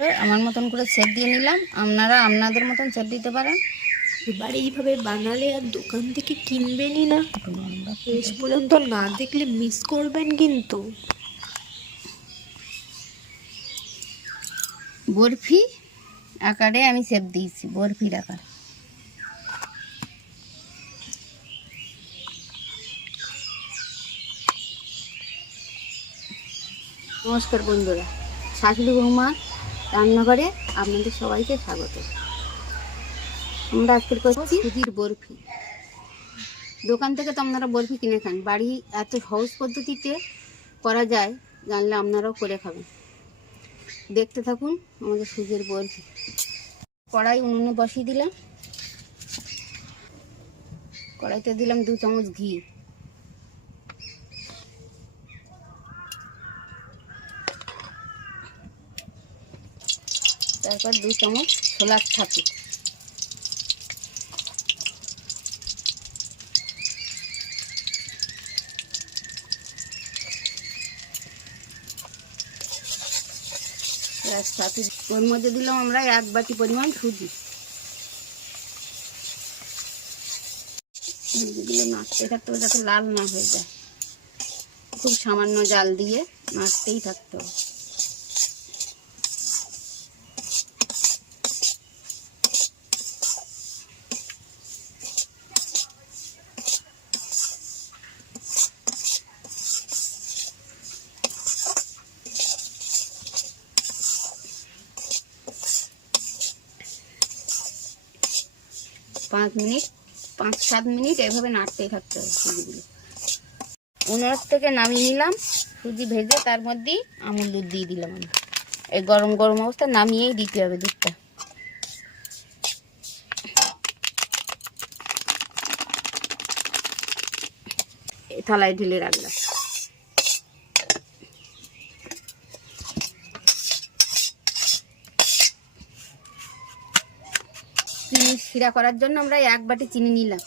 আমার মতন করে সেট দিয়ে নিলাম, আপনারা আপনাদের মতন সেট দিতে পারেন। এবার এইভাবে বানালে আর দোকান থেকে কিনবেনই না, শেষ পর্যন্ত না দেখলে মিস করবেন কিন্তু। বরফি আকারে আমি সেট দিয়েছি, বরফির আকার। নমস্কার বন্ধুরা, শাশুড়ি বৌমা রান্নাঘরে আপনাদের সবাইকে স্বাগত। আমরা আজকে করছি সুজির বরফি। দোকান থেকে তো আপনারা বরফি কিনে খান, বাড়ি এত সহজ পদ্ধতিতে করা যায় জানলে আপনারাও করে খাবেন। দেখতে থাকুন আমাদের সুজির বরফি। কড়াই উনুনে বসিয়ে দিলাম, কড়াইতে দিলাম 2 চামচ ঘি, তারপর 2 চামচ ছোলার ছাতু, ওর মধ্যে দিলাম আমরা 1 বাটি পরিমাণ সুজি। সুজিগুলো নাড়তে থাকতে হবে যাতে লাল না হয়ে যায়, খুব সামান্য জাল দিয়ে নাড়তেই থাকতে হবে। পাঁচ সাত মিনিট এভাবে নাড়তেই থাকতে হবে সুজিগুলো। উনুন থেকে নামিয়ে নিলাম সুজি ভেজে, তার মধ্যেই আমুল দুধ দিয়ে দিলাম। আমি এই গরম গরম অবস্থা নামিয়েই দিতে হবে দুধটা। থালায় ঢেলে রাখলাম। চিনি শিরা করার জন্য আমরা 1 বাটি চিনি নিলাম।